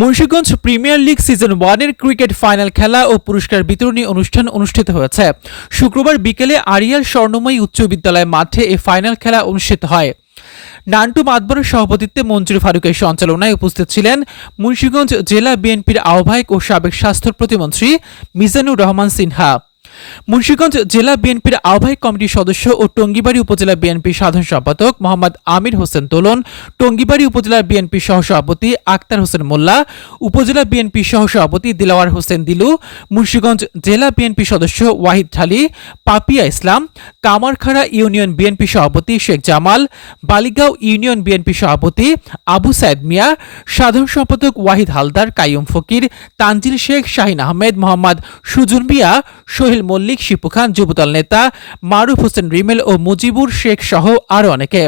Munshiganj premier league season ওয়ানের cricket final খেলা ও পুরস্কার বিতরণী অনুষ্ঠান অনুষ্ঠিত হয়েছে। শুক্রবার বিকেলে আরিয়াল স্বর্ণময়ী উচ্চ বিদ্যালয়ের মাঠে এ ফাইনাল খেলা অনুষ্ঠিত হয়। নান্টু মাতবরের সভাপতিত্বে মঞ্জুর ফারুকের সঞ্চালনায় উপস্থিত ছিলেন মুন্সীগঞ্জ জেলা বিএনপির আহ্বায়ক ও সাবেক স্বাস্থ্য প্রতিমন্ত্রী মিজানুর রহমান সিনহা। মুন্সিগঞ্জ জেলা বিএনপির আহ্বায়ক কমিটির সদস্য ও টঙ্গিবাড়ি উপজেলা বিএনপির সাধারণ সম্পাদক মোহাম্মদ আমির হোসেন দোলন টঙ্গিবাড়ি উপজেলা বিএনপি সহসভাপতি আক্তার হোসেন মোল্লা, উপজেলা বিএনপি সহসভাপতি দিলাওয়ার হোসেন দিলু, মুন্সিগঞ্জ জেলা বিএনপি সদস্য ওয়াহিদ ঢালি, পাপিয়া ইসলাম, কামারখাড়া ইউনিয়ন বিএনপি সভাপতি শেখ জামাল, বালিগাঁও ইউনিয়ন বিএনপি সভাপতি আবু সাইদ মিয়া, সাধারণ সম্পাদক ওয়াহিদ হালদার, কাইয়ুম ফকির, তানজিল শেখ, শাহিন আহমেদ, মোহাম্মদ সুজন মিয়া, সোহেল মল্লিক শিপু খান যুবদল নেতা মারুফ হোসেন রিমেল ও মুজিবুর শেখ সহ আরও অনেকে।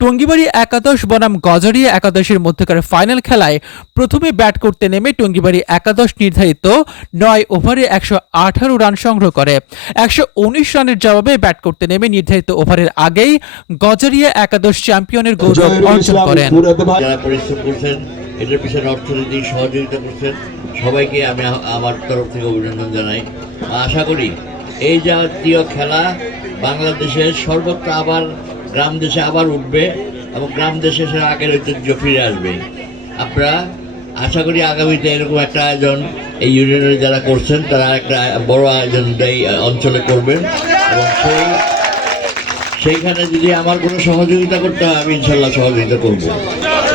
টঙ্গিবাড়ি একাদশ বনাম গজারিয়া একাদশের মধ্যকার ফাইনাল খেলায় প্রথমে ব্যাট করতে নেমে টঙ্গিবাড়ি একাদশ নির্ধারিত নয় ওভারে একশো আঠারো রান সংগ্রহ করে। একশো উনিশ রানের জবাবে ব্যাট করতে নেমে নির্ধারিত ওভারের আগেই গজারিয়া একাদশ চ্যাম্পিয়নের গৌরব অর্জন করেন। এটার পিছনে অর্থনৈতিক সহযোগিতা করছেন সবাইকে আমি আমার তরফ থেকে অভিনন্দন জানাই। আশা করি এই জাতীয় খেলা বাংলাদেশের সর্বত্র আবার গ্রাম দেশে আবার উঠবে এবং গ্রাম দেশে সে আগের ঐতিহ্য ফিরে আসবে। আপনারা আশা করি আগামীতে এরকম একটা আয়োজন এই ইউনিয়নের যারা করছেন, তারা একটা বড় আয়োজন এই অঞ্চলে করবেন। এবং সেই সেইখানে যদি আমার কোনো সহযোগিতা করতে হয়, আমি ইনশাল্লাহ সহযোগিতা করব।